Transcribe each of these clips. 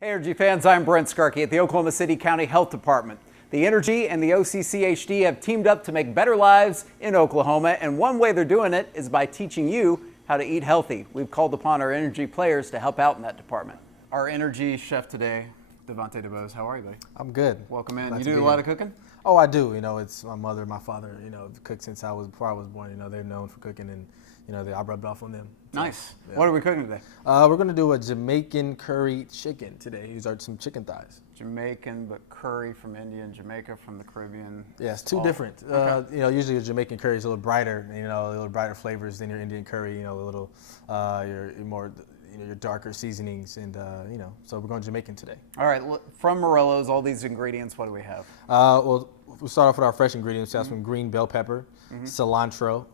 Hey Energy fans, I'm Brent Skarkey at the Oklahoma City County Health Department. The Energy and the OCCHD have teamed up to make better lives in Oklahoma, and one way they're doing it is by teaching you how to eat healthy. We've called upon our Energy players to help out in that department. Our Energy chef today, Devante Dubose. How are you, buddy? I'm good. Welcome in. Glad You to do be a lot here. of cooking? Oh, I do. You know, it's my mother, my father. You know, cooked since before I was born. You know, they're known for cooking, and you know, I rubbed off on them. So, Nice. yeah. What are we cooking today? We're gonna do a Jamaican curry chicken today. These are some chicken thighs. Jamaican, but curry from India and Jamaica from the Caribbean. Yeah, it's two different. Okay. You know, usually a Jamaican curry is a little brighter. You know, a little brighter flavors than your Indian curry. You know, a little your more your darker seasonings, and you know. So we're going Jamaican today. All right, from Morello's, all these ingredients, what do we have? Well, we'll start off with our fresh ingredients. We have some green bell pepper, cilantro,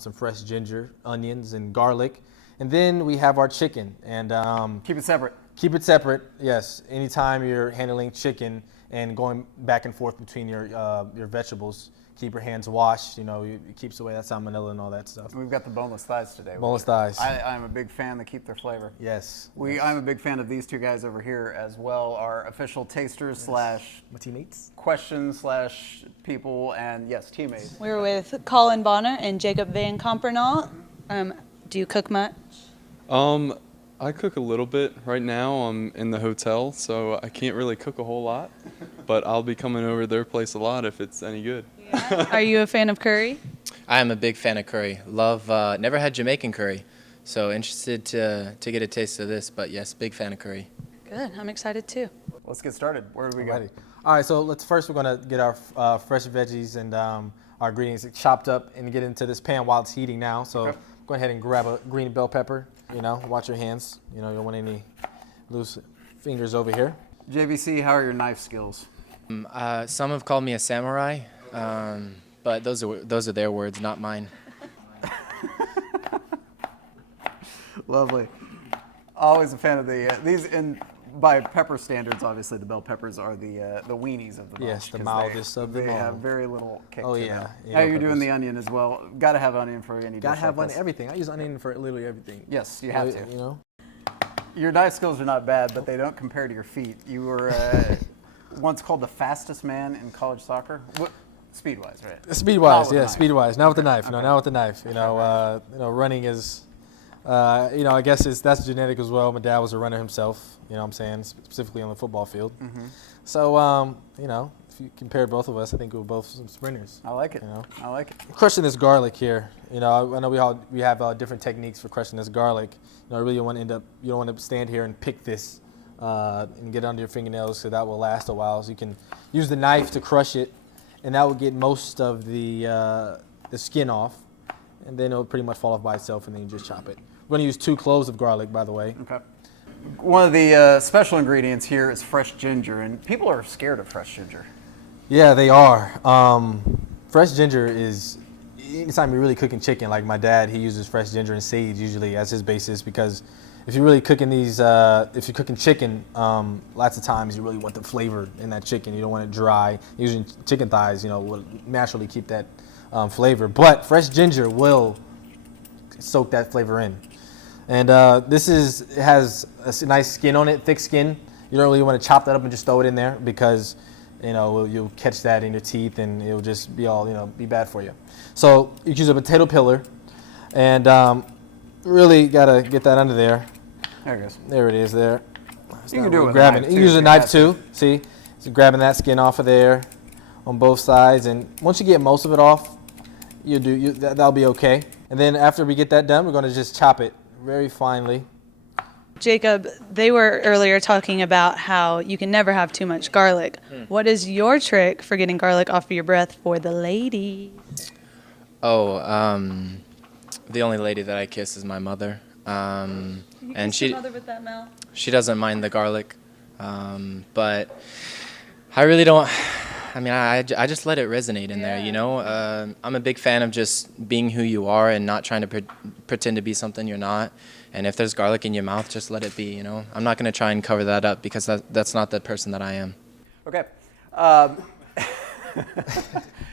some fresh ginger, onions, and garlic. And then we have our chicken. And Keep it separate. keep it separate, yes. Anytime you're handling chicken and going back and forth between your vegetables, keep your hands washed. You know, it keeps away that salmonella and all that stuff. We've got the boneless thighs today. Boneless thighs. I'm a big fan. They keep their flavor. Yes. I'm a big fan of these two guys over here as well, our official tasters slash My teammates. questions slash people, and yes, teammates. We're with Colin Bonner and Jacob VanCompernolle. Do you cook much? I cook a little bit. Right now I'm in the hotel, so I can't really cook a whole lot, but I'll be coming over to their place a lot if it's any good. Are you a fan of curry? I am a big fan of curry. Love, never had Jamaican curry, so interested to get a taste of this, but yes, big fan of curry. Good, I'm excited too. Let's get started. Where do we go? Alrighty. All right, so we're gonna get our fresh veggies and our ingredients chopped up and get into this pan while it's heating now. So Okay. go ahead and grab a green bell pepper. You know, watch your hands. You know, you don't want any loose fingers over here. JVC, how are your knife skills? Some have called me a samurai, but those are their words, not mine. Lovely. Always a fan of these, and by pepper standards, obviously the bell peppers are the weenies of the bunch. Yes, the 'cause mildest of them They have all. very little kick Oh, to yeah. them. Yeah, How bell you're doing peppers. the onion as well. Got to have onion for any Gotta dish have like on this. everything. I use onion for literally everything. Yes, you have to. You know. Your knife skills are not bad, but they don't compare to your feet. You were once called the fastest man in college soccer. Speed-wise, right? Speed-wise, Not with a yeah, knife. speed-wise. Not with the knife. No, Okay. not with the knife. You know, running is, you know, I guess that's genetic as well. My dad was a runner himself. You know what I'm saying? Specifically on the football field. So, you know, if you compare both of us, I think we're both some sprinters. I like it. You know. I like it. Crushing this garlic here. You know, I know we have different techniques for crushing this garlic. You know, really you don't want to stand here and pick this and get under your fingernails, so that will last a while. So you can use the knife to crush it, and that will get most of the skin off, and then it'll pretty much fall off by itself, and then you just chop it. We're gonna use 2 cloves of garlic, by the way. Okay. One of the special ingredients here is fresh ginger, and people are scared of fresh ginger. Yeah, they are. Fresh ginger is, anytime you're really cooking chicken, like my dad, he uses fresh ginger and sage usually as his basis, because if you're really cooking if you're cooking chicken, lots of times you really want the flavor in that chicken. You don't want it dry. Using chicken thighs, you know, will naturally keep that flavor. But fresh ginger will soak that flavor in. And it has a nice skin on it, thick skin. You don't really want to chop that up and just throw it in there, because you know you'll catch that in your teeth and it'll just be all, you know, be bad for you. So you use a potato peeler, and really gotta get that under there. There it goes. There it is. There. You can do it with a grabbing. knife, You too, use if a you knife have to. too. See, so grabbing that skin off of there on both sides, and once you get most of it off, that'll be okay. And then after we get that done, we're gonna just chop it very finely. Jacob, they were earlier talking about how you can never have too much garlic. What is your trick for getting garlic off of your breath for the ladies? Oh, the only lady that I kiss is my mother, and she with that mouth. she doesn't mind the garlic, but I really don't. I mean, I just let it resonate in there, you know. I'm a big fan of just being who you are and not trying to pretend to be something you're not. And if there's garlic in your mouth, just let it be, you know. I'm not going to try and cover that up, because that's not the person that I am. Okay.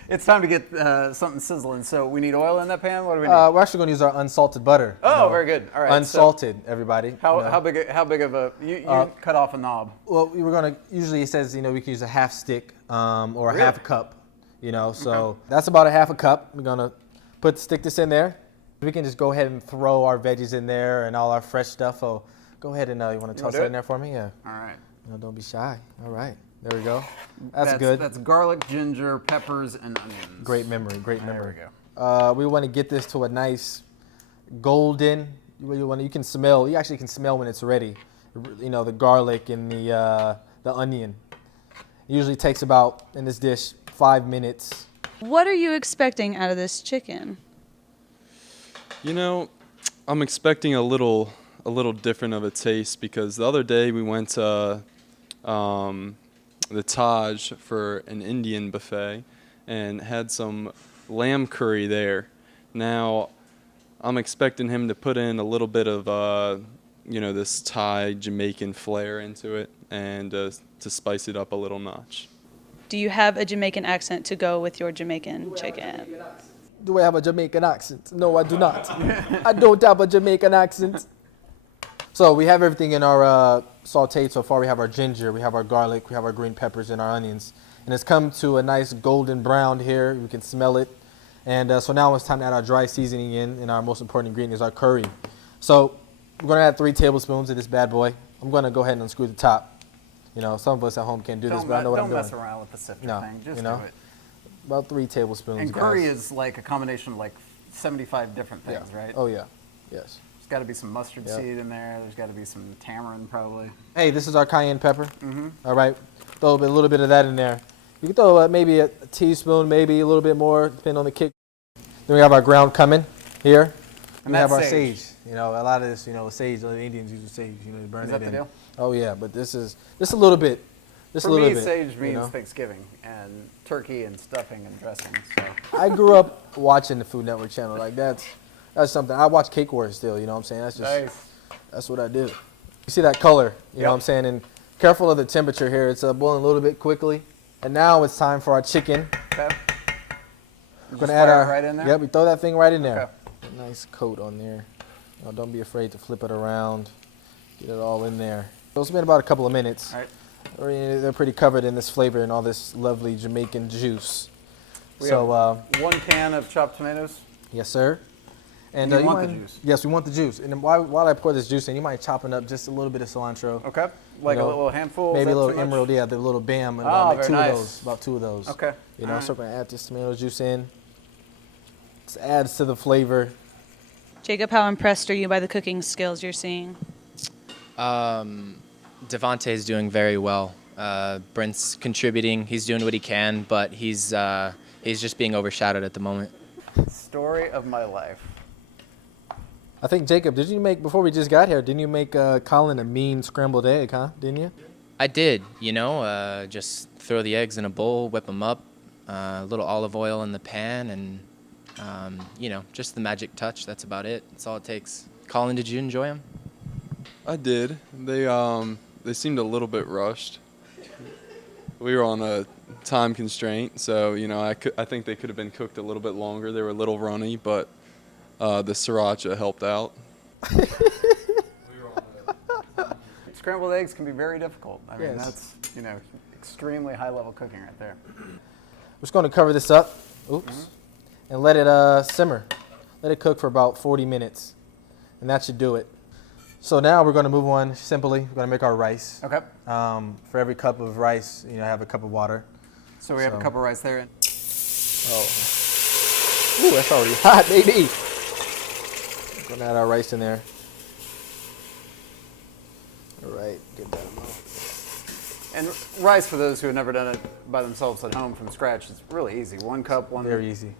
It's time to get something sizzling. So we need oil in that pan. What do we need? We're actually going to use our unsalted butter. Oh, very good. All right. Unsalted, everybody. How big of a you cut off a knob? Well, we were going to, usually it says, we can use a half stick or a half a cup, so that's about a half a cup. We're going to stick this in there. We can just go ahead and throw our veggies in there and all our fresh stuff. So go ahead and you want to toss that in there for me? Yeah. All right. Don't be shy. All right. There we go. That's good. That's garlic, ginger, peppers, and onions. Great memory. Great memory. There we go. We want to get this to a nice golden. You can smell. You actually can smell when it's ready. The garlic and the onion. It usually takes about, in this dish, 5 minutes. What are you expecting out of this chicken? I'm expecting a little different of a taste because the other day we went to the Taj for an Indian buffet and had some lamb curry there. Now, I'm expecting him to put in a little bit of, this Thai Jamaican flair into it and to spice it up a little notch. Do you have a Jamaican accent to go with your Jamaican chicken? Do I have a Jamaican accent? No, I do not. I don't have a Jamaican accent. So we have everything in our sauteed so far. We have our ginger, we have our garlic, we have our green peppers and our onions. And it's come to a nice golden brown here. We can smell it. And so now it's time to add our dry seasoning in. And our most important ingredient is our curry. So we're going to add 3 tablespoons of this bad boy. I'm going to go ahead and unscrew the top. Some of us at home can't do this, but I know what I'm doing. Don't mess around with the sifter thing. Just do it. About 3 tablespoons. And curry is like a combination of like 75 different things, right? Oh, yeah. Yes. There's got to be some mustard seed in there. There's got to be some tamarind probably. Hey, this is our cayenne pepper. All right. Throw a little bit of that in there. You can throw maybe a teaspoon, maybe a little bit more, depending on the kick. Then we have our ground cumin here. And we have our sage. A lot of this, sage, the Indians use sage, they burn it in. Is that the deal? Oh, yeah, but this is a little bit. For me, sage means Thanksgiving and turkey and stuffing and dressing. So. I grew up watching the Food Network channel. Like that's something. I watch Cake Wars still, you know what I'm saying? That's just nice. That's what I do. You see that color, you know what I'm saying? And careful of the temperature here. It's boiling a little bit quickly. And now it's time for our chicken. Okay. We're going to add our right in there? Yep, we throw that thing right in there. Okay. A nice coat on there. Don't be afraid to flip it around. Get it all in there. So it's been about a couple of minutes. All right. They're pretty covered in this flavor and all this lovely Jamaican juice. We have 1 can of chopped tomatoes. Yes, sir. And you want the juice? Yes, we want the juice. And then while I pour this juice in, you might chopping up just a little bit of cilantro. Okay. Like a little handful? Maybe a little emerald, the little bam. And about 2 of those. About 2 of those. Okay. So we're going to add this tomato juice in. This adds to the flavor. Jacob, how impressed are you by the cooking skills you're seeing? Devante is doing very well. Brent's contributing. He's doing what he can, but he's just being overshadowed at the moment. Story of my life. I think, Jacob, before we just got here, didn't you make Colin a mean scrambled egg, huh? Didn't you? I did, just throw the eggs in a bowl, whip them up, a little olive oil in the pan, and, just the magic touch. That's about it. That's all it takes. Colin, did you enjoy them? I did. They seemed a little bit rushed. We were on a time constraint, so I think they could have been cooked a little bit longer. They were a little runny, but the sriracha helped out. Scrambled eggs can be very difficult. I mean, Yes. that's extremely high level cooking right there. We're just going to cover this up. Oops. And let it simmer. Let it cook for about 40 minutes, and that should do it. So now we're going to move on simply. We're going to make our rice. Okay. For every cup of rice, have a cup of water. So we have a cup of rice there. Oh. Ooh, that's already hot, baby. We're going to add our rice in there. All right, get that amount. And rice, for those who have never done it by themselves at home from scratch, it's really easy. 1 cup, Very easy.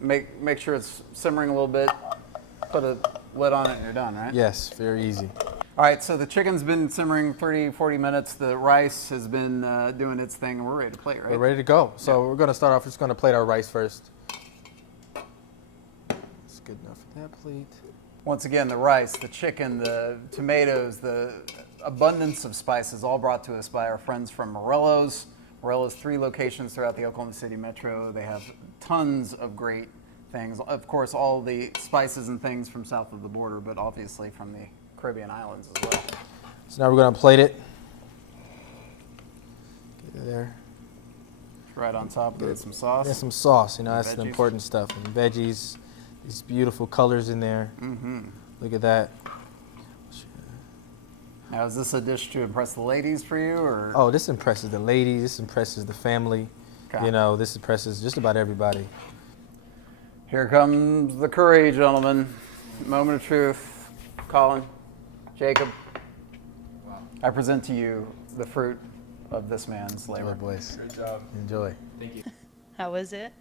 Make sure it's simmering a little bit. Put a lid on it and you're done, right? Yes, very easy. All right, so the chicken's been simmering 30, 40 minutes. The rice has been doing its thing. We're ready to plate, right? We're ready to go. So we're going to start off, just going to plate our rice first. That's good enough for that plate. Once again, the rice, the chicken, the tomatoes, the abundance of spices, all brought to us by our friends from Morello's. Morella's 3 locations throughout the Oklahoma City metro. They have tons of great things. Of course, all the spices and things from south of the border, but obviously from the Caribbean islands as well. So now we're gonna plate it. Get it there. Right on top, get some sauce. Get some sauce, you know, that's the Veggies. important stuff. And veggies, these beautiful colors in there. Mm-hmm. Look at that. Now, is this a dish to impress the ladies for you, or? Oh, this impresses the ladies, this impresses the family. Okay. You know, this impresses just about everybody. Here comes the curry, gentlemen. Moment of truth. Colin, Jacob, I present to you the fruit of this man's Enjoy, labor. boys. Great job. Enjoy. Thank you. How was it?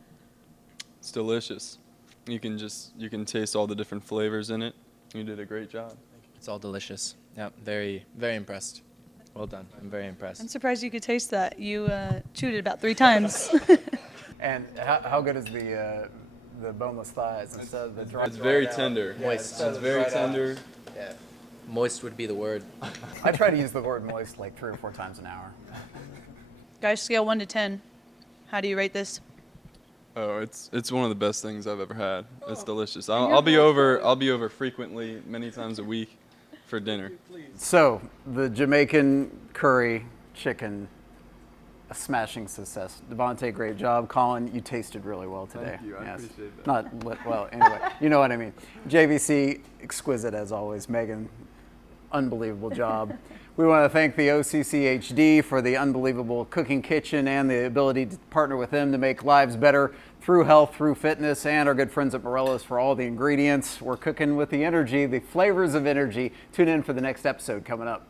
It's delicious. You can taste all the different flavors in it. You did a great job. It's all delicious. Yeah, very, very impressed. Well done. I'm very I'm impressed. surprised you could taste that. You chewed it about 3 times. And how good is the boneless thighs instead of the dry? It's very tender. Moist. It's very tender. Yeah. Moist would be the word. I try to use the word moist like 3 or 4 times an hour. Guys, scale 1 to 10. How do you rate this? Oh, it's one of the best things I've ever had. It's delicious. I'll be over frequently, many times a week, for dinner. So, the Jamaican Curry Chicken, a smashing success. Devante, great job. Colin, you tasted really well today. Thank you. I appreciate that. Well, anyway, you know what I mean. JVC, exquisite as always. Megan, unbelievable job. We want to thank the OCCHD for the unbelievable cooking kitchen and the ability to partner with them to make lives better through health, through fitness, and our good friends at Morella's for all the ingredients. We're cooking with the energy, the flavors of energy. Tune in for the next episode coming up.